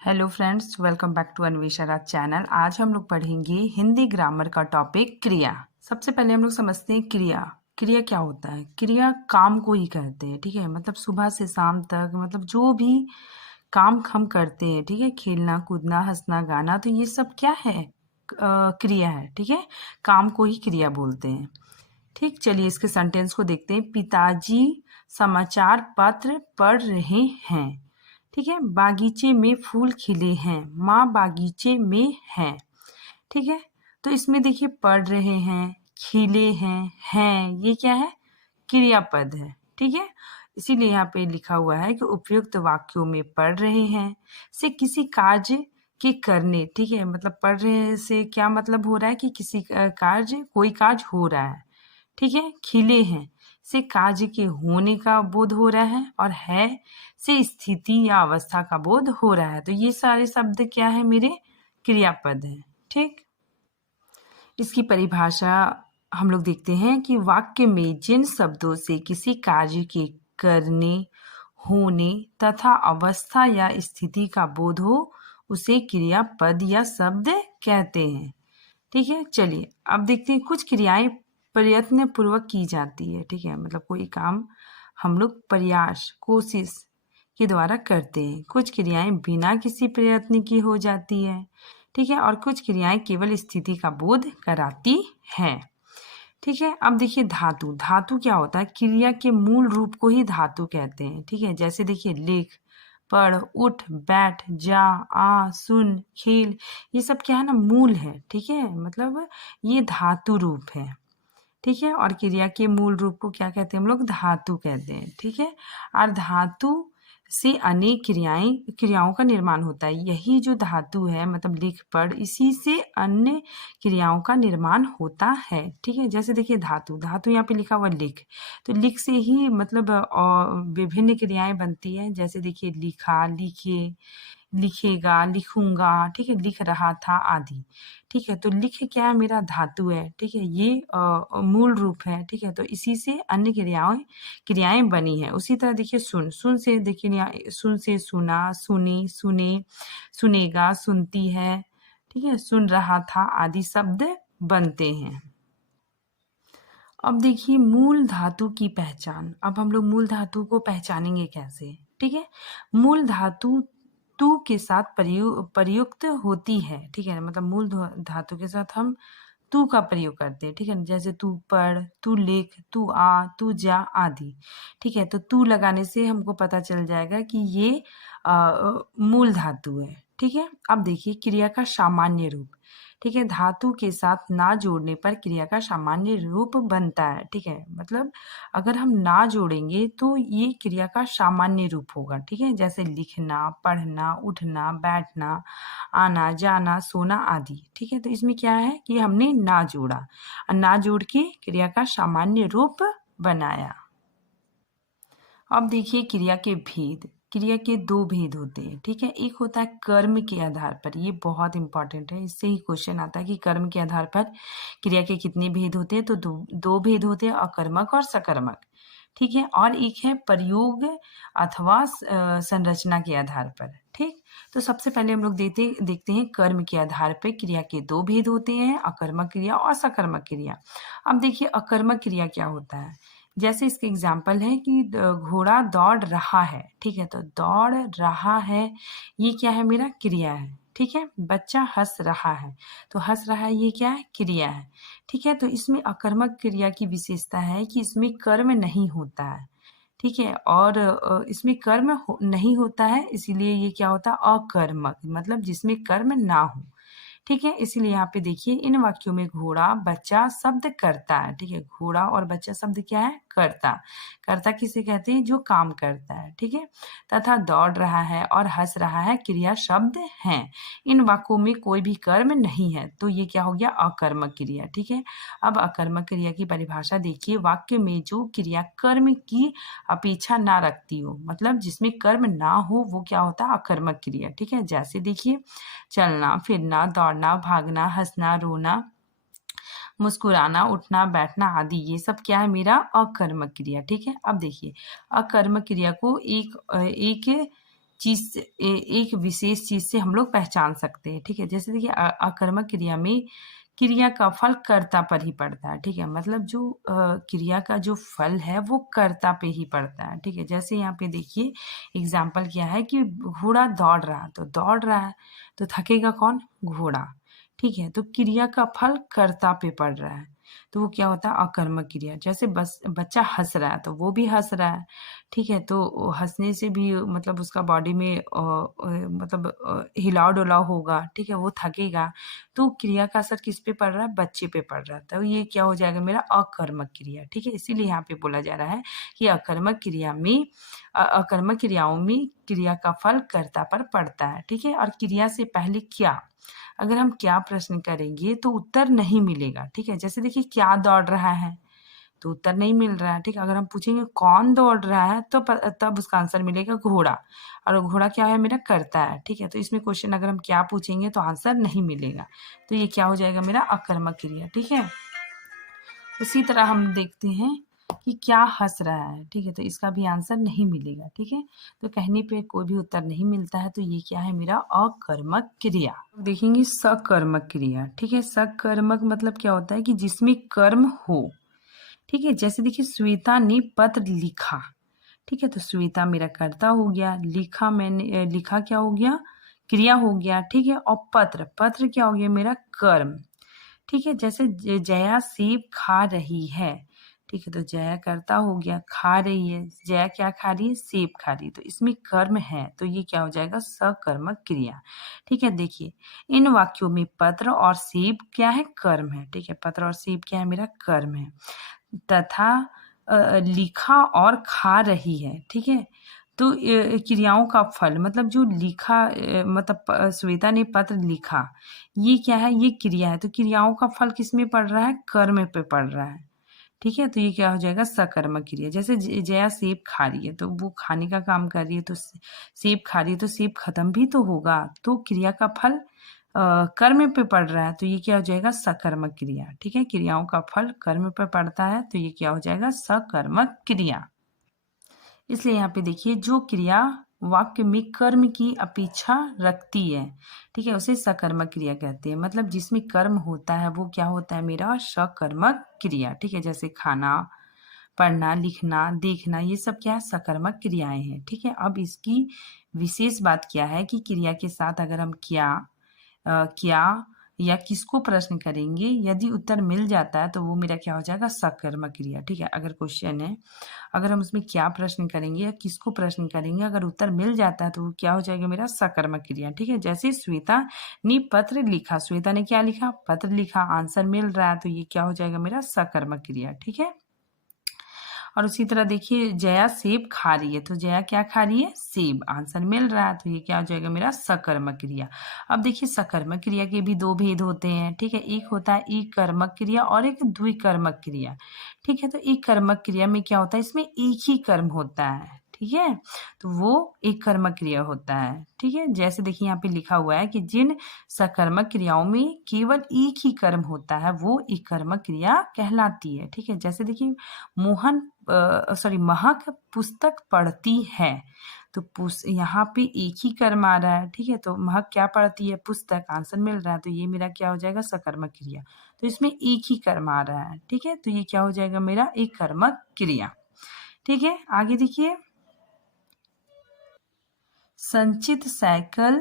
Hello friends, welcome back to Anvesha Raj channel. आज हम लोग पढ़ेंगे हिंदी ग्रामर का टॉपिक क्रिया। सबसे पहले हम लोग समझते हैं क्रिया। क्रिया क्या होता है? क्रिया काम को ही करते हैं, ठीक है। मतलब सुबह से शाम तक, मतलब जो भी काम हम करते हैं, ठीक है। खेलना कूदना हंसना गाना, तो ये सब क्या है? क्रिया है, ठीक है। काम को ही क्रिया बोलते हैं। ठीक, चलिए इसके सेंटेंस को देखते हैं। पिताजी समाचार पत्र पढ़ रहे हैं, ठीक है। बागीचे में फूल खिले हैं, माँ बागीचे में है, ठीक है। तो इसमें देखिए पढ़ रहे हैं, खिले हैं, ये क्या है? क्रियापद है, ठीक है। इसीलिए यहाँ पे लिखा हुआ है कि उपयुक्त वाक्यों में पढ़ रहे हैं से किसी कार्य के करने, ठीक है। मतलब पढ़ रहे से क्या मतलब हो रहा है कि किसी कार्य, कोई कार्य हो रहा है, ठीक है। खिले हैं से कार्य के होने का बोध हो रहा है, और है से स्थिति या अवस्था का बोध हो रहा है। तो ये सारे शब्द क्या है? मेरे क्रियापद हैं, ठीक। इसकी परिभाषा हम लोग देखते हैं कि वाक्य में जिन शब्दों से किसी कार्य के करने, होने तथा अवस्था या स्थिति का बोध हो, उसे क्रियापद या शब्द कहते हैं, ठीक है। चलिए अब देखते हैं कुछ क्रियाएं प्रयत्न पूर्वक की जाती है, ठीक है। मतलब कोई काम हम लोग प्रयास, कोशिश के द्वारा करते हैं। कुछ क्रियाएं बिना किसी प्रयत्न की हो जाती है, ठीक है। और कुछ क्रियाएं केवल स्थिति का बोध कराती हैं, ठीक है। अब देखिए धातु। धातु क्या होता है? क्रिया के मूल रूप को ही धातु कहते हैं, ठीक है। जैसे देखिए लिख, पढ़, उठ, बैठ, जा, आ, सुन, खेल, ये सब क्या है ना? मूल है, ठीक है। मतलब ये धातु रूप है, ठीक है। और क्रिया के मूल रूप को क्या कहते हैं? हम लोग धातु कहते हैं, ठीक है। और धातु से अनेक क्रियाओं का निर्माण होता है। यही जो धातु है, मतलब लिख पढ़, इसी से अन्य क्रियाओं का निर्माण होता है, ठीक है। जैसे देखिए धातु, धातु यहाँ पे लिखा हुआ लिख, तो लिख से ही मतलब विभिन्न क्रियाएं बनती है। जैसे देखिए लिखा, लिखे, लिखेगा, लिखूंगा, ठीक है। लिख रहा था आदि, ठीक है। तो लिख क्या है? मेरा धातु है, ठीक है। ये मूल रूप है, ठीक है। तो इसी से अन्य क्रियाएं बनी है। उसी तरह देखिए सुन, सुन से देखिए सुन से सुना, सुनी, सुने, सुनेगा, सुनती है, ठीक है। सुन रहा था आदि शब्द बनते हैं। अब देखिए मूल धातु की पहचान। अब हम लोग मूल धातु को पहचानेंगे कैसे, ठीक है। मूल धातु तू के साथ प्रयुक्त होती है, ठीक है। मतलब मूल धातु के साथ हम तू का प्रयोग करते हैं, ठीक है। जैसे तू पढ़, तू लिख, तू आ, तू जा आदि, ठीक है। तो तू लगाने से हमको पता चल जाएगा कि ये मूल धातु है, ठीक है। अब देखिए क्रिया का सामान्य रूप, ठीक है। धातु के साथ ना जोड़ने पर क्रिया का सामान्य रूप बनता है, ठीक है। मतलब अगर हम ना जोड़ेंगे तो ये क्रिया का सामान्य रूप होगा, ठीक है। जैसे लिखना, पढ़ना, उठना, बैठना, आना जाना, सोना आदि, ठीक है। तो इसमें क्या है कि हमने ना जोड़ा, और ना जोड़ के क्रिया का सामान्य रूप बनाया। अब देखिए क्रिया के भेद। क्रिया के दो भेद होते हैं, ठीक है। एक होता है कर्म के आधार पर, ये बहुत इंपॉर्टेंट है, इससे ही क्वेश्चन आता है कि कर्म के आधार पर क्रिया के कितने भेद होते हैं। तो दो भेद होते हैं, अकर्मक और सकर्मक, ठीक है। और एक है प्रयोग अथवा संरचना के आधार पर, ठीक। तो सबसे पहले हम लोग देखते हैं कर्म के आधार पर क्रिया के दो भेद होते हैं, अकर्मक क्रिया और सकर्मक क्रिया। अब देखिए अकर्मक क्रिया क्या होता है। जैसे इसके एग्जाम्पल है कि घोड़ा दौड़ रहा है, ठीक है। तो दौड़ रहा है, ये क्या है? मेरा क्रिया है, ठीक है। बच्चा हंस रहा है, तो हंस रहा है, ये क्या है? क्रिया है, ठीक है। तो इसमें अकर्मक क्रिया की विशेषता है कि इसमें कर्म नहीं होता है, ठीक है। और इसमें कर्म नहीं होता है, इसीलिए ये क्या होता है? अकर्मक, मतलब जिसमें कर्म ना हो, ठीक है। इसीलिए यहाँ पे देखिए इन वाक्यों में घोड़ा बच्चा शब्द करता है, ठीक है। घोड़ा और बच्चा शब्द क्या है? करता। करता किसे कहते हैं? जो काम करता है, ठीक है। तथा दौड़ रहा है और हंस रहा है क्रिया शब्द हैं। इन वाक्यों में कोई भी कर्म नहीं है, तो ये क्या हो गया? अकर्मक क्रिया, ठीक है। अब अकर्मक क्रिया की परिभाषा देखिए। वाक्य में जो क्रिया कर्म की अपेक्षा ना रखती हो, मतलब जिसमें कर्म ना हो, वो क्या होता है? अकर्मक क्रिया, ठीक है। जैसे देखिए चलना, फिरना, दौड़ना, भागना, हंसना, रोना, मुस्कुराना, उठना, बैठना आदि, ये सब क्या है? मेरा अकर्मक क्रिया, ठीक है। अब देखिए अकर्मक क्रिया को एक चीज से एक विशेष चीज से हम लोग पहचान सकते हैं। ठीक है, जैसे देखिए अकर्मक क्रिया में क्रिया का फल कर्ता पर ही पड़ता है। ठीक है, मतलब जो क्रिया का जो फल है वो कर्ता पे ही पड़ता है। ठीक है, जैसे यहाँ पे देखिए एग्जाम्पल क्या है कि घोड़ा दौड़ रहा है, तो दौड़ रहा है तो थकेगा कौन? घोड़ा। ठीक है, तो क्रिया का फल कर्ता पे पड़ रहा है, तो वो क्या होता है? अकर्मक क्रिया। जैसे बस बच्चा हंस रहा है तो वो भी हंस रहा है। ठीक है, तो हंसने से भी मतलब उसका बॉडी में मतलब हिलाव डुलाव होगा। ठीक है, वो थकेगा, तो क्रिया का असर किस पे पड़ रहा है? बच्चे पे पड़ रहा है, तो ये क्या हो जाएगा? मेरा अकर्मक क्रिया। ठीक है, इसीलिए यहाँ पे बोला जा रहा है कि अकर्मक क्रिया में अकर्मक क्रियाओं में क्रिया का फल कर्ता पर पड़ता है। ठीक है, और क्रिया से पहले क्या, अगर हम क्या प्रश्न करेंगे तो उत्तर नहीं मिलेगा। ठीक है, जैसे देखिए क्या दौड़ रहा है, तो उत्तर नहीं मिल रहा है। ठीक है, अगर हम पूछेंगे कौन दौड़ रहा है तो तब उसका आंसर मिलेगा घोड़ा, और घोड़ा क्या है? मेरा कर्ता है। ठीक है, तो इसमें क्वेश्चन अगर हम क्या पूछेंगे तो आंसर नहीं मिलेगा, तो ये क्या हो जाएगा? मेरा अकर्मक क्रिया। ठीक है, उसी तरह हम देखते हैं कि क्या हंस रहा है। ठीक है, तो इसका भी आंसर नहीं मिलेगा। ठीक है, तो कहने पे कोई भी उत्तर नहीं मिलता है, तो ये क्या है? मेरा अकर्मक क्रिया। देखेंगे सकर्मक क्रिया। ठीक है, सकर्मक मतलब क्या होता है कि जिसमें कर्म हो। ठीक है, जैसे देखिए श्वेता ने पत्र लिखा। ठीक है, तो श्वेता मेरा कर्ता हो गया, लिखा मैंने लिखा क्या हो गया? क्रिया हो गया। ठीक है, और पत्र पत्र क्या हो गया? मेरा कर्म। ठीक है, जैसे जया सेब खा रही है। ठीक है, तो जया कर्ता हो गया, खा रही है, जया क्या खा रही है? सेब खा रही है, तो इसमें कर्म है, तो ये क्या हो जाएगा? सकर्मक क्रिया। ठीक है, देखिए इन वाक्यों में पत्र और सेब क्या है? कर्म है। ठीक है, पत्र और सेब क्या है? मेरा कर्म है। तथा लिखा और खा रही है। ठीक है, तो क्रियाओं का फल मतलब जो लिखा मतलब श्वेता ने पत्र लिखा, ये क्या है? ये क्रिया है, तो क्रियाओं का फल किस में पड़ रहा है? कर्म पे पड़ रहा है। ठीक है, तो ये क्या हो जाएगा? सकर्मक क्रिया। जैसे जया सेब खा रही है, तो वो खाने का काम कर रही है, तो सेब खा रही है, तो सेब खत्म भी तो होगा, तो क्रिया का फल कर्म पे पड़ रहा है, तो ये क्या हो जाएगा? सकर्मक क्रिया। ठीक है, क्रियाओं का फल कर्म पे पड़ता है, तो ये क्या हो जाएगा? सकर्मक क्रिया। इसलिए यहाँ पे देखिए जो क्रिया वाक्य में कर्म की अपेक्षा रखती है, ठीक है, उसे सकर्मक क्रिया कहते हैं। मतलब जिसमें कर्म होता है वो क्या होता है? मेरा सकर्मक क्रिया। ठीक है, जैसे खाना, पढ़ना, लिखना, देखना, ये सब क्या है? सकर्मक क्रियाएं हैं। ठीक है, अब इसकी विशेष बात क्या है कि क्रिया के साथ अगर हम क्या या किसको प्रश्न करेंगे, यदि उत्तर मिल जाता है तो वो मेरा क्या हो जाएगा? सकर्मक क्रिया। ठीक है, अगर क्वेश्चन है, अगर हम उसमें क्या प्रश्न करेंगे या किसको प्रश्न करेंगे, अगर उत्तर मिल जाता है तो वो क्या हो जाएगा? मेरा सकर्मक क्रिया। ठीक है, जैसे श्वेता ने पत्र लिखा, श्वेता ने क्या लिखा? पत्र लिखा, आंसर मिल रहा है, तो ये क्या हो जाएगा? मेरा सकर्मक क्रिया। ठीक है, और उसी तरह देखिए जया सेब खा रही है, तो जया क्या खा रही है? सेब, आंसर मिल रहा है, तो ये क्या हो जाएगा? मेरा सकर्मक क्रिया। अब देखिए सकर्मक क्रिया के भी दो भेद होते हैं। ठीक है, एक होता है एक कर्मक क्रिया और एक द्विकर्मक क्रिया। ठीक है, तो एक कर्मक क्रिया में क्या होता है? इसमें एक ही कर्म होता है। ठीक है, तो वो एक कर्मक क्रिया होता है। ठीक है, जैसे देखिए यहाँ पे लिखा हुआ है कि जिन सकर्मक क्रियाओं में केवल एक ही कर्म होता है वो एक कर्मक क्रिया कहलाती है। ठीक है, जैसे देखिए महक पुस्तक पढ़ती है, तो यहाँ पे एक ही कर्म आ रहा है। ठीक है, तो महक क्या पढ़ती है? पुस्तक, आंसर मिल रहा है, तो ये मेरा क्या हो जाएगा? सकर्मक क्रिया। तो इसमें एक ही कर्म आ रहा है। ठीक है, तो ये क्या हो जाएगा? मेरा एक कर्मक क्रिया। ठीक है, आगे देखिए संचित साइकिल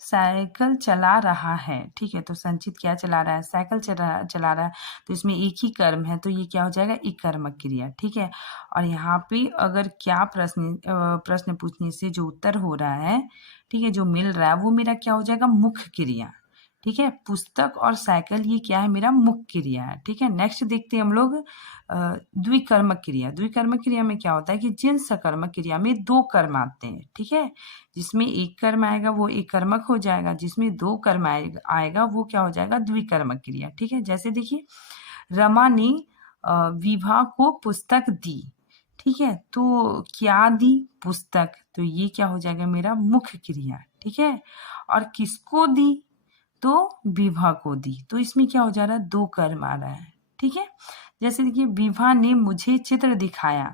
साइकिल चला रहा है। ठीक है, तो संचित क्या चला रहा है? साइकिल चला रहा है, तो इसमें एक ही कर्म है, तो ये क्या हो जाएगा? एक कर्मक क्रिया। ठीक है, और यहाँ पे अगर क्या प्रश्न पूछने से जो उत्तर हो रहा है, ठीक है, जो मिल रहा है वो मेरा क्या हो जाएगा? मुख्य क्रिया। ठीक है, पुस्तक और साइकिल ये क्या है? मेरा मुख्य क्रिया है। ठीक है, नेक्स्ट देखते हैं हम लोग द्विकर्मक क्रिया। द्विकर्मक क्रिया में क्या होता है कि जिन सकर्मक क्रिया में दो कर्म आते हैं। ठीक है, जिसमें एक कर्म आएगा वो एक कर्मक हो जाएगा, जिसमें दो कर्म आएगा वो क्या हो जाएगा? द्विकर्मक क्रिया। ठीक है, जैसे देखिए रमा ने विभा को पुस्तक दी। ठीक है, तो क्या दी? पुस्तक, तो ये क्या हो जाएगा? मेरा मुख्य क्रिया। ठीक है, और किसको दी? तो विभा को दी, तो इसमें क्या हो जा रहा है? दो कर्म आ रहा है। ठीक है, जैसे देखिए विभा ने मुझे चित्र दिखाया,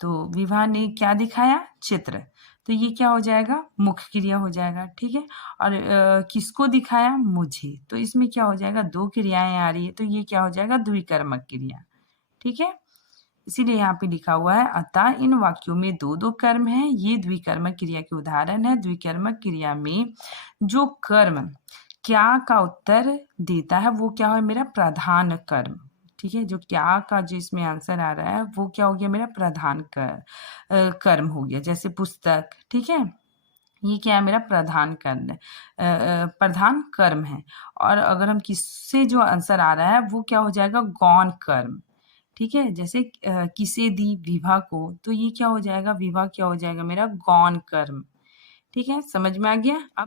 तो विभा ने क्या दिखाया? चित्र, तो ये क्या हो जाएगा, मुख्य क्रिया हो जाएगा, ठीक है। और किसको दिखाया, मुझे, तो इसमें क्या हो जाएगा, दो क्रियाएं आ रही है, तो ये क्या हो जाएगा, द्विकर्मक क्रिया, ठीक है। इसीलिए यहाँ पे लिखा हुआ है अतः इन वाक्यों में दो दो कर्म हैं, ये द्विकर्मक क्रिया के उदाहरण है। द्विकर्मक क्रिया में जो कर्म क्या का उत्तर देता है वो क्या है, मेरा प्रधान कर्म, ठीक है। जो क्या का जो इसमें आंसर आ रहा है वो क्या हो गया, मेरा प्रधान कर्म हो गया। जैसे पुस्तक, ठीक है, ये क्या है, मेरा प्रधान कर्म प्रधान कर्म है। और अगर हम किससे जो आंसर आ रहा है वो क्या हो जाएगा, गौण कर्म, ठीक है। जैसे किसे दी, विवाह को, तो ये क्या हो जाएगा, विवाह क्या हो जाएगा, मेरा गौण कर्म, ठीक है। समझ में आ गया।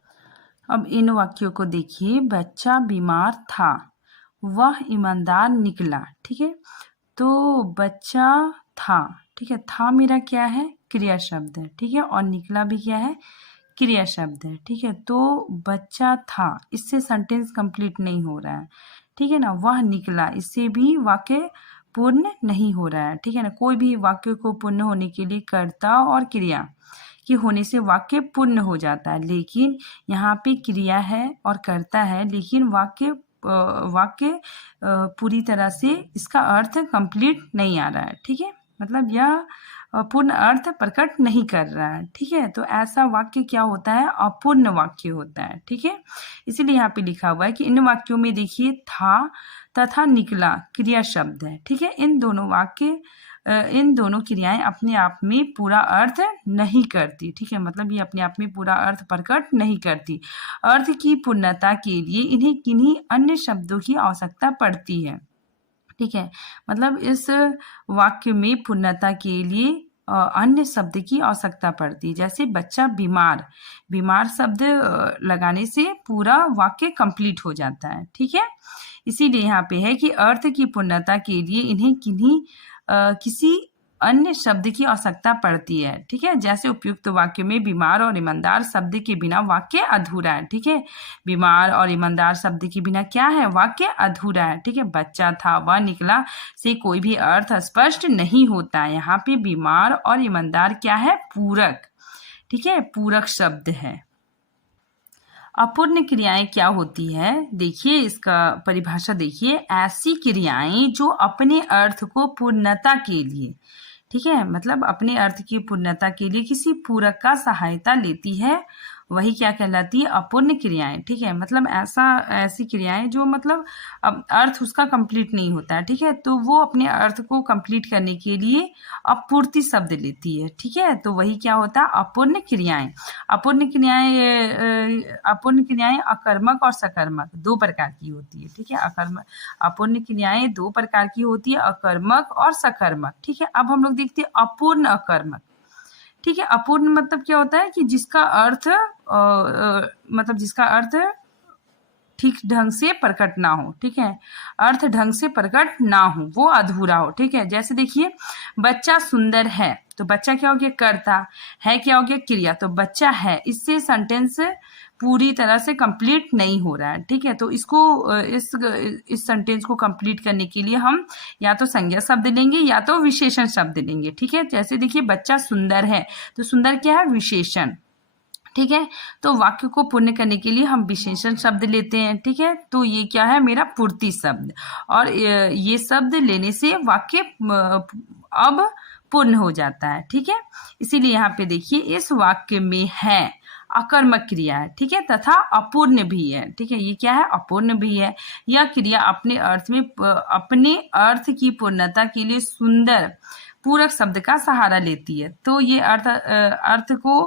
अब इन वाक्यों को देखिए, बच्चा बीमार था, वह ईमानदार निकला, ठीक है। तो बच्चा था, ठीक है, था मेरा क्या है, क्रिया शब्द है, ठीक है। और निकला भी क्या है, क्रिया शब्द है, ठीक है। तो बच्चा था, इससे सेंटेंस कंप्लीट नहीं हो रहा है, ठीक है ना। वह निकला, इससे भी वाक्य पूर्ण नहीं हो रहा है, ठीक है ना। कोई भी वाक्य को पूर्ण होने के लिए कर्ता और क्रिया के होने से वाक्य पूर्ण हो जाता है, लेकिन यहाँ पे क्रिया है और कर्ता है, लेकिन वाक्य पूरी तरह से इसका अर्थ कंप्लीट नहीं आ रहा है, ठीक है। मतलब यह पूर्ण अर्थ प्रकट नहीं कर रहा है, ठीक है। तो ऐसा वाक्य क्या होता है, अपूर्ण वाक्य होता है, ठीक है। इसीलिए यहाँ पे लिखा हुआ है कि इन वाक्यों में देखिए था तथा निकला क्रिया शब्द है, ठीक है। इन दोनों क्रियाएं अपने आप में पूरा अर्थ नहीं करती, ठीक है। मतलब ये अपने आप में पूरा अर्थ प्रकट नहीं करती। अर्थ की पूर्णता के लिए इन्हें किन्हीं अन्य शब्दों की आवश्यकता पड़ती है, ठीक है। मतलब इस वाक्य में पूर्णता के लिए अन्य शब्द की आवश्यकता पड़ती है। जैसे बच्चा बीमार, बीमार शब्द लगाने से पूरा वाक्य कंप्लीट हो जाता है, ठीक है। इसीलिए यहाँ पे है कि अर्थ की पूर्णता के लिए इन्हें किसी अन्य शब्द की आवश्यकता पड़ती है, ठीक है। जैसे उपयुक्त वाक्य में बीमार और ईमानदार शब्द के बिना वाक्य अधूरा है, ठीक है। बीमार और ईमानदार शब्द के बिना क्या है, वाक्य अधूरा है, ठीक है। बच्चा था, वह निकला से कोई भी अर्थ स्पष्ट नहीं होता है। यहाँ पे बीमार और ईमानदार क्या है, पूरक, ठीक है, पूरक शब्द है। अपूर्ण क्रियाएं क्या होती है, देखिए इसका परिभाषा देखिए, ऐसी क्रियाएं जो अपने अर्थ को पूर्णता के लिए, ठीक है, मतलब अपने अर्थ की पूर्णता के लिए किसी पूरक का सहायता लेती है, वही क्या कहलाती है, अपूर्ण क्रियाएं, ठीक है। मतलब ऐसी क्रियाएं जो मतलब अर्थ उसका कंप्लीट नहीं होता है, ठीक है। तो वो अपने अर्थ को कंप्लीट करने के लिए अपूर्ति शब्द लेती है, ठीक है। तो वही क्या होता है, अपूर्ण क्रियाएं। अपूर्ण क्रियाएं अकर्मक और सकर्मक दो प्रकार की होती है, ठीक है। अपूर्ण क्रियाएं दो प्रकार की होती है, अकर्मक और सकर्मक, ठीक है। अब हम लोग देखते हैं अपूर्ण अकर्मक, ठीक है। अपूर्ण मतलब क्या होता है कि जिसका अर्थ ठीक ढंग से प्रकट ना हो, ठीक है, अर्थ ढंग से प्रकट ना हो, वो अधूरा हो, ठीक है। जैसे देखिए, बच्चा सुंदर है, तो बच्चा क्या हो गया, कर्ता, है क्या हो गया, क्रिया, तो बच्चा है, इससे सेंटेंस पूरी तरह से कंप्लीट नहीं हो रहा है, ठीक है। तो इसको इस सेंटेंस को कंप्लीट करने के लिए हम या तो संज्ञा शब्द लेंगे या तो विशेषण शब्द लेंगे, ठीक है। जैसे देखिए, बच्चा सुंदर है, तो सुंदर क्या है, विशेषण, ठीक है। तो वाक्य को पूर्ण करने के लिए हम विशेषण शब्द लेते हैं, ठीक है। तो ये क्या है, मेरा पूर्ति शब्द, और ये शब्द लेने से वाक्य अब पूर्ण हो जाता है, ठीक है। इसीलिए यहाँ पे देखिए, इस वाक्य में है अकर्मक क्रिया है, ठीक है, तथा अपूर्ण भी है, ठीक है। ये क्या है, अपूर्ण भी है। यह क्रिया अपने अर्थ की पूर्णता के लिए सुंदर पूरक शब्द का सहारा लेती है। तो ये अर्थ को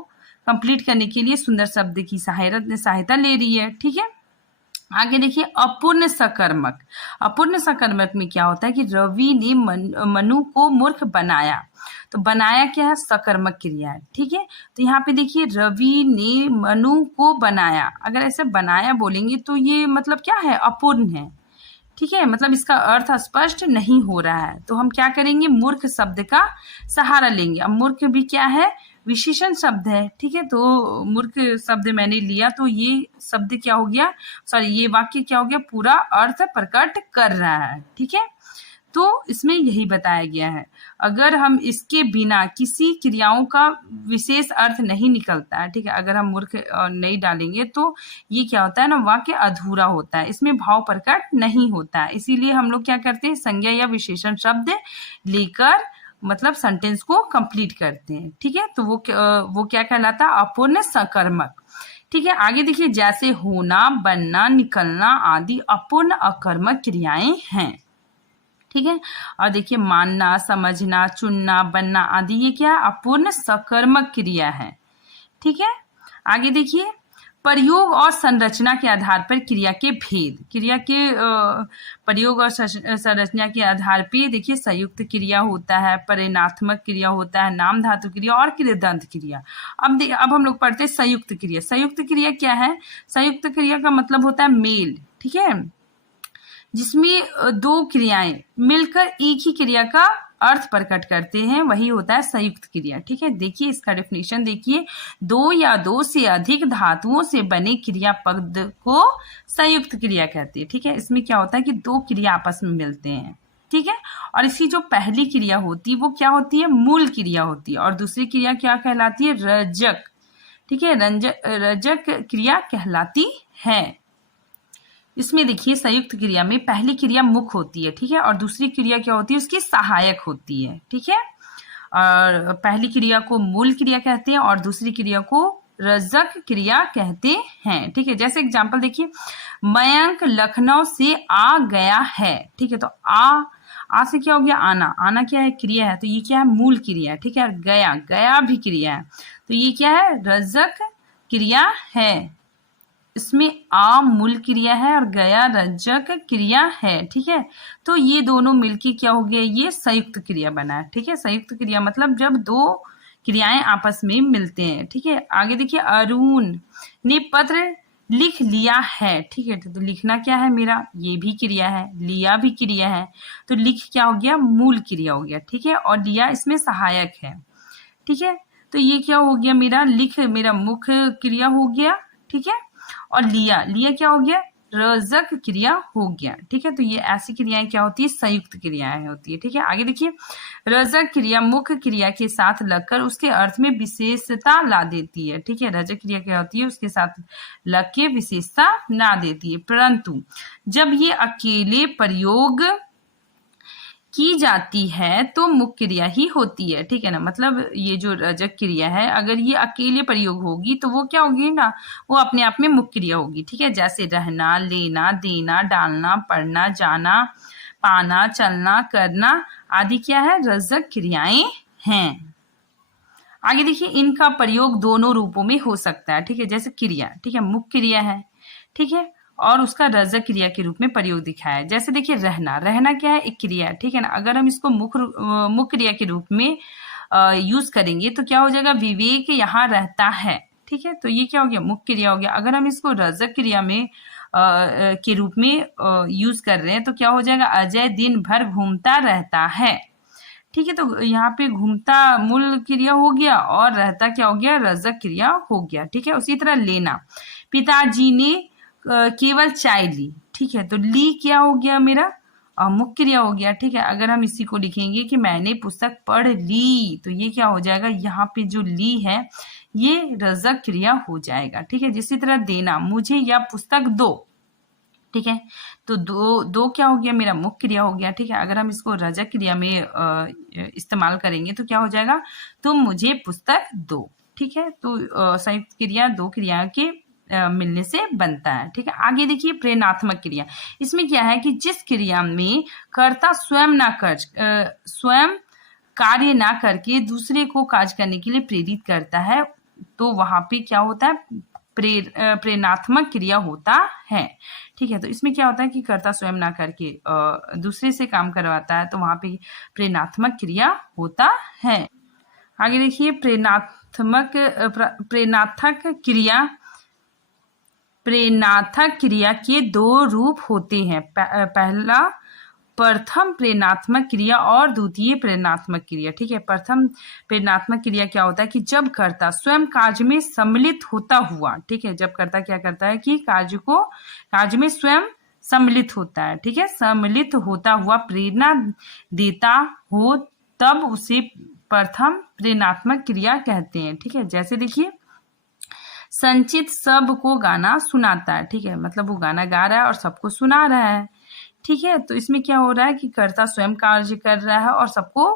कंप्लीट करने के लिए सुंदर शब्द की सहायता ले रही है, ठीक है। आगे देखिए, अपूर्ण सकर्मक। अपूर्ण सकर्मक में क्या होता है कि रवि ने मनु को मूर्ख बनाया, तो बनाया क्या है, सकर्मक क्रिया है, ठीक है। तो यहाँ पे देखिए, रवि ने मनु को बनाया, अगर ऐसे बनाया बोलेंगे तो ये मतलब क्या है, अपूर्ण है, ठीक है। मतलब इसका अर्थ स्पष्ट नहीं हो रहा है, तो हम क्या करेंगे, मूर्ख शब्द का सहारा लेंगे। अब मूर्ख भी क्या है, विशेषण शब्द है, ठीक है। तो मूर्ख शब्द मैंने लिया, तो ये शब्द क्या हो गया, ये वाक्य क्या हो गया, पूरा अर्थ प्रकट कर रहा है, ठीक है। तो इसमें यही बताया गया है। अगर हम इसके बिना किसी क्रियाओं का विशेष अर्थ नहीं निकलता है, ठीक है, अगर हम मूर्ख नहीं डालेंगे तो ये क्या होता है ना, वाक्य अधूरा होता है, इसमें भाव प्रकट नहीं होता है। इसीलिए हम लोग क्या करते हैं, संज्ञा या विशेषण शब्द लेकर मतलब सेंटेंस को कंप्लीट करते हैं। ठीक है, तो वो क्या कहलाता है, अपूर्ण सकर्मक। ठीक है, आगे देखिए, जैसे होना, बनना, निकलना आदि अपूर्ण अकर्मक क्रियाएं हैं। ठीक है, और देखिए मानना, समझना, चुनना, बनना आदि ये क्या है, अपूर्ण सकर्मक क्रिया है। ठीक है, आगे देखिए, प्रयोग और संरचना के आधार पर क्रिया के भेद। क्रिया के प्रयोग और संरचना के आधार पर देखिए संयुक्त क्रिया होता है, परिणात्मक क्रिया होता है, नाम धातु क्रिया और कृदंत क्रिया। अब हम लोग पढ़ते हैं संयुक्त क्रिया। संयुक्त क्रिया क्या है, संयुक्त क्रिया का मतलब होता है मेल। ठीक है, जिसमें दो क्रियाएं मिलकर एक ही क्रिया का अर्थ प्रकट करते हैं, वही होता है संयुक्त क्रिया। ठीक है, देखिए इसका डेफिनेशन देखिए, दो या दो से अधिक धातुओं से बने क्रियापद को संयुक्त क्रिया कहते हैं। ठीक है, इसमें क्या होता है कि दो क्रिया आपस में मिलते हैं। ठीक है, और इसकी जो पहली क्रिया होती है वो क्या होती है, मूल क्रिया होती है, और दूसरी क्रिया क्या कहलाती है, रजक। ठीक है, रजक क्रिया कहलाती है। इसमें देखिए संयुक्त क्रिया में पहली क्रिया मुख्य होती है, ठीक है, और दूसरी क्रिया क्या होती है, उसकी सहायक होती है। ठीक है, और पहली क्रिया को मूल क्रिया कहते हैं और दूसरी क्रिया को रजक क्रिया कहते हैं। ठीक है, जैसे एग्जांपल देखिए, मयंक लखनऊ से आ गया है। ठीक है, तो आ से क्या हो गया, आना। आना क्या है, क्रिया है, तो ये क्या है, मूल क्रिया है। ठीक है, गया, गया भी क्रिया है, तो ये क्या है, रजक क्रिया है। इसमें आ मूल क्रिया है और गया रजक क्रिया है। ठीक है, तो ये दोनों मिलके क्या हो गया, ये संयुक्त क्रिया बना है। ठीक है, संयुक्त क्रिया मतलब जब दो क्रियाएं आपस में मिलते हैं। ठीक है, आगे देखिए, अरुण ने पत्र लिख लिया है। ठीक है, तो लिखना क्या है मेरा, ये भी क्रिया है, लिया भी क्रिया है, तो लिख क्या हो गया, मूल क्रिया हो गया। ठीक है, और लिया इसमें सहायक है। ठीक है, तो ये क्या हो गया मेरा, लिख मेरा मुख्य क्रिया हो गया। ठीक है, और लिया, लिया क्या हो गया, रजक क्रिया हो गया। ठीक है, तो ये ऐसी क्रियाएं क्या होती है, संयुक्त क्रियाएं होती है। ठीक है, आगे देखिए, रजक क्रिया मुख्य क्रिया के साथ लगकर उसके अर्थ में विशेषता ला देती है। ठीक है, रजक क्रिया क्या होती है, उसके साथ लग के विशेषता ला देती है, परंतु जब ये अकेले प्रयोग की जाती है तो मुख्य क्रिया ही होती है। ठीक है ना, मतलब ये जो रजक क्रिया है अगर ये अकेले प्रयोग होगी तो वो क्या होगी ना, वो अपने आप में मुख्य क्रिया होगी। ठीक है, जैसे रहना, लेना, देना, डालना, पढ़ना, जाना, पाना, चलना, करना आदि क्या है, रजक क्रियाएं हैं। आगे देखिए, इनका प्रयोग दोनों रूपों में हो सकता है। ठीक है, जैसे क्रिया, ठीक है, मुख्य क्रिया है, ठीक है, और उसका रजक क्रिया के रूप में प्रयोग दिखाया है। जैसे देखिए, रहना, रहना क्या है, एक क्रिया है। ठीक है ना, अगर हम इसको मुख्य क्रिया के रूप में यूज करेंगे तो क्या हो जाएगा, विवेक यहाँ रहता है। ठीक है, तो ये क्या हो गया, मुख्य क्रिया हो गया। अगर हम इसको रजक क्रिया में के रूप में यूज कर रहे हैं तो क्या हो जाएगा, अजय दिन भर घूमता रहता है। ठीक है, तो यहाँ पे घूमता मूल क्रिया हो गया और रहता क्या हो गया, रजक क्रिया हो गया। ठीक है, उसी तरह लेना, पिताजी ने केवल चाय ली। ठीक है, तो ली क्या हो गया मेरा, मुख्य क्रिया हो गया। ठीक है, अगर हम इसी को लिखेंगे कि मैंने पुस्तक पढ़ ली तो ये क्या हो जाएगा, यहाँ पे जो ली है ये रजक क्रिया हो जाएगा। ठीक है, जिसी तरह देना, मुझे यह पुस्तक दो। ठीक है, तो दो क्या हो गया मेरा, मुख्य क्रिया हो गया। ठीक है, अगर हम इसको रजक क्रिया में इस्तेमाल करेंगे तो क्या हो जाएगा, तुम मुझे पुस्तक दो। ठीक है, तो संयुक्त क्रिया दो क्रियाओं के मिलने से बनता है। ठीक है, आगे देखिए, प्रेरणात्मक क्रिया। इसमें क्या है कि जिस क्रिया में कर्ता स्वयं कार्य ना करके दूसरे को कार्य करने के लिए प्रेरित करता है तो वहां पे क्या होता है, प्रेरणात्मक क्रिया होता है। ठीक है, तो इसमें क्या होता है कि कर्ता स्वयं ना करके दूसरे से काम करवाता है तो वहां पे प्रेरणात्मक क्रिया होता है। आगे देखिए, प्रेरणात्मक क्रिया के दो रूप होते हैं, पहला प्रथम प्रेरणात्मक क्रिया और द्वितीय प्रेरणात्मक क्रिया। ठीक है, प्रथम प्रेरणात्मक क्रिया क्या होता है कि जब कर्ता स्वयं कार्य में सम्मिलित होता हुआ, ठीक है, जब कर्ता क्या करता है कि कार्य में स्वयं सम्मिलित होता है, ठीक है, सम्मिलित होता हुआ प्रेरणा देता हो तब उसे प्रथम प्रेरणात्मक क्रिया कहते हैं, ठीक है। जैसे देखिए संचित सबको गाना सुनाता है, ठीक है, मतलब वो गाना गा रहा है और सबको सुना रहा है, ठीक है। तो इसमें क्या हो रहा है कि कर्ता स्वयं कार्य कर रहा है और सबको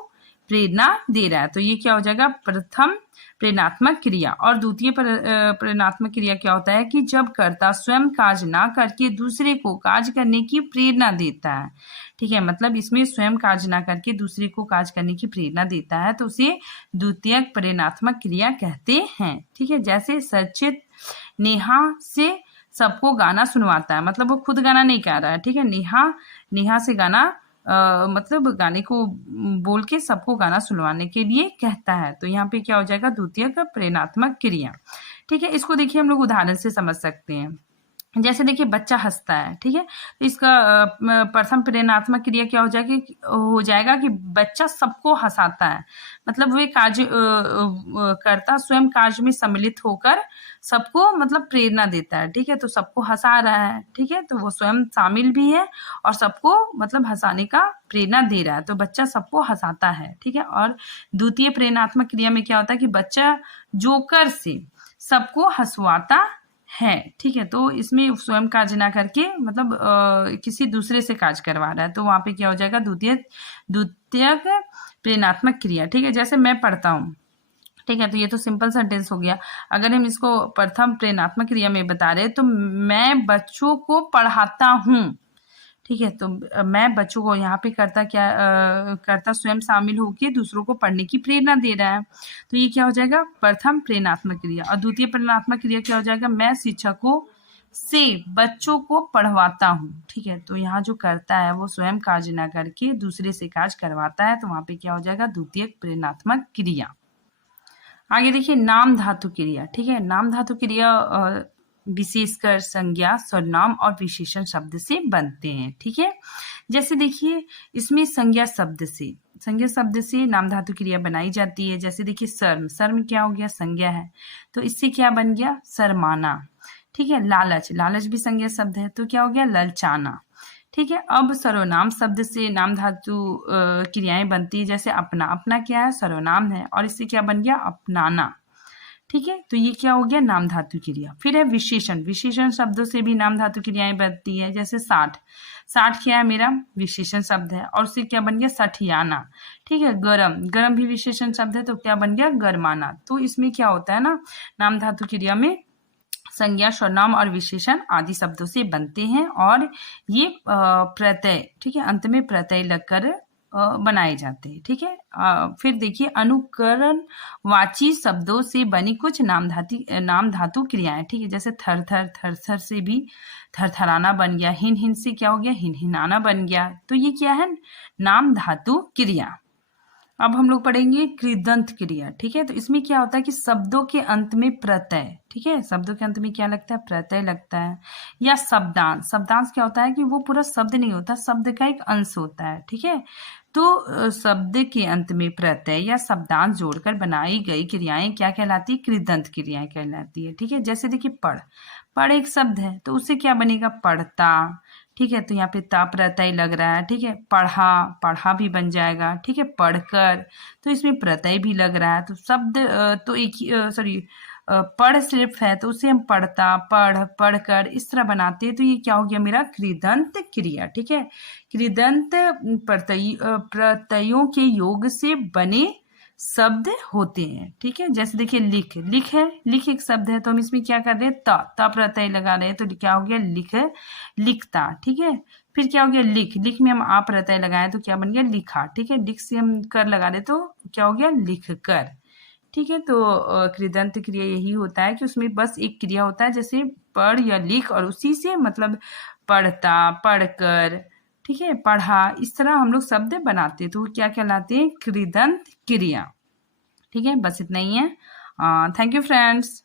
प्रेरणा दे रहा है, तो ये क्या हो जाएगा प्रथम प्रेरणात्मक क्रिया। और द्वितीय प्रेरणात्मक क्रिया क्या होता है कि जब कर्ता स्वयं कार्य ना करके दूसरे को कार्य करने की प्रेरणा देता है, ठीक है, मतलब इसमें स्वयं कार्य ना करके दूसरे को कार्य करने की प्रेरणा देता है तो उसे द्वितीय प्रेरणात्मक क्रिया कहते हैं, ठीक है। जैसे सचित नेहा से सबको गाना सुनवाता है, मतलब वो खुद गाना नहीं गा रहा है, ठीक है, नेहा से गाना मतलब गाने को बोल के सबको गाना सुनवाने के लिए कहता है, तो यहाँ पे क्या हो जाएगा द्वितीय प्रेरणात्मक क्रिया, ठीक है। इसको देखिए हम लोग उदाहरण से समझ सकते हैं। जैसे देखिए बच्चा हंसता है, ठीक है, तो इसका प्रथम प्रेरणात्मक क्रिया क्या हो जाएगा कि बच्चा सबको हंसाता है, मतलब वे कार्य कर्ता स्वयं कार्य में सम्मिलित होकर सबको मतलब प्रेरणा देता है, ठीक है, तो सबको हंसा रहा है, ठीक है, तो वो स्वयं शामिल भी है और सबको मतलब हंसाने का प्रेरणा दे रहा है, तो बच्चा सबको हंसाता है, ठीक है। और द्वितीय प्रेरणात्मक क्रिया में क्या होता है कि बच्चा जोकर से सबको हंसवाता है, ठीक है, तो इसमें स्वयं कार्य ना करके मतलब किसी दूसरे से कार्य करवा रहा है, तो वहां पे क्या हो जाएगा द्वितीय प्रेरणात्मक क्रिया, ठीक है। जैसे मैं पढ़ता हूँ, ठीक है, तो ये तो सिंपल सेंटेंस हो गया। अगर हम इसको प्रथम प्रेरणात्मक क्रिया में बता रहे तो मैं बच्चों को पढ़ाता हूँ, ठीक है, तो मैं बच्चों को यहाँ पे करता स्वयं शामिल होकर दूसरों को पढ़ने की प्रेरणा दे रहा है, तो ये क्या हो जाएगा प्रथम प्रेरणात्मक क्रिया। और द्वितीय प्रेरणात्मक क्रिया क्या हो जाएगा मैं शिक्षकों से बच्चों को पढ़वाता हूँ, ठीक है, तो यहाँ जो करता है वो स्वयं कार्य ना करके दूसरे से कार्य करवाता है, तो वहां पे क्या हो जाएगा द्वितीय प्रेरणात्मक क्रिया। आगे देखिए नाम धातु क्रिया, ठीक है, नाम धातु क्रिया विशेषकर संज्ञा सर्वनाम और विशेषण शब्द से बनते हैं, ठीक है। जैसे देखिए इसमें संज्ञा शब्द से नाम धातु क्रिया बनाई जाती है। जैसे देखिए शर्म क्या हो गया संज्ञा है, तो इससे क्या बन गया शर्माना, ठीक है। लालच भी संज्ञा शब्द है, तो क्या हो गया ललचाना, ठीक है। अब सर्वनाम शब्द से नाम धातु क्रियाएं बनती है। जैसे अपना क्या है सर्वनाम है और इससे क्या बन गया अपनाना, ठीक है, तो ये क्या हो गया नाम धातु क्रिया। फिर है विशेषण शब्दों से भी नाम धातु क्रियाएं बनती है। जैसे साठ क्या है मेरा विशेषण शब्द है और उससे क्या बन गया सठियाना, ठीक है। गरम भी विशेषण शब्द है, तो क्या बन गया गरमाना। तो इसमें क्या होता है ना नाम धातु क्रिया में संज्ञा सर्वनाम और विशेषण आदि शब्दों से बनते हैं और ये प्रत्यय, ठीक है, अंत में प्रत्यय लगकर बनाए जाते हैं, ठीक है। फिर देखिए अनुकरण वाची शब्दों से बनी कुछ नाम धातु क्रियाएं, ठीक है। जैसे थर से भी थरथराना बन गया, हिन से क्या हो गया हिनहिनाना बन गया, तो ये क्या है नाम धातु क्रिया। अब हम लोग पढ़ेंगे कृदंत क्रिया, ठीक है, तो इसमें क्या होता है कि शब्दों के अंत में प्रत्यय, ठीक है, शब्दों के अंत में क्या लगता है प्रत्यय लगता है। या शब्दांश क्या होता है कि वो पूरा शब्द नहीं होता, शब्द का एक अंश होता है, ठीक है। तो शब्द के अंत में प्रत्यय या शब्दांश जोड़कर बनाई गई क्रियाएं क्या कहलाती कृदंत क्रियाएं कहलाती है, ठीक है। जैसे देखिए पढ़ एक शब्द है, तो उससे क्या बनेगा पढ़ता, ठीक है, तो यहाँ पे ता प्रत्यय लग रहा है, ठीक है। पढ़ा भी बन जाएगा, ठीक है। पढ़कर, तो इसमें प्रत्यय भी लग रहा है, तो शब्द तो एक ही पढ़ सिर्फ है, तो उसे हम पढ़ता पढ़कर इस तरह बनाते हैं, तो ये क्या हो गया मेरा कृदंत क्रिया, ठीक है। कृदंत प्रत्ययों के योग से बने शब्द होते हैं, ठीक है। जैसे देखिए लिख एक शब्द है, तो हम इसमें क्या कर रहे हैं ता प्रत्यय लगा रहे हैं, तो क्या हो गया लिखता, ठीक है। फिर क्या हो गया लिख में हम आ प्रत्यय लगाए तो क्या बन गया लिखा, ठीक है। लिख से हम कर लगा रहे तो क्या हो गया लिख कर, ठीक है। तो कृदंत क्रिया यही होता है कि उसमें बस एक क्रिया होता है जैसे पढ़ या लिख, और उसी से मतलब पढ़ता पढ़कर, ठीक है, पढ़ा, इस तरह हम लोग शब्द बनाते, तो क्या कहलाते हैं कृदंत क्रिया, ठीक है। बस इतना ही है। Thank you friends.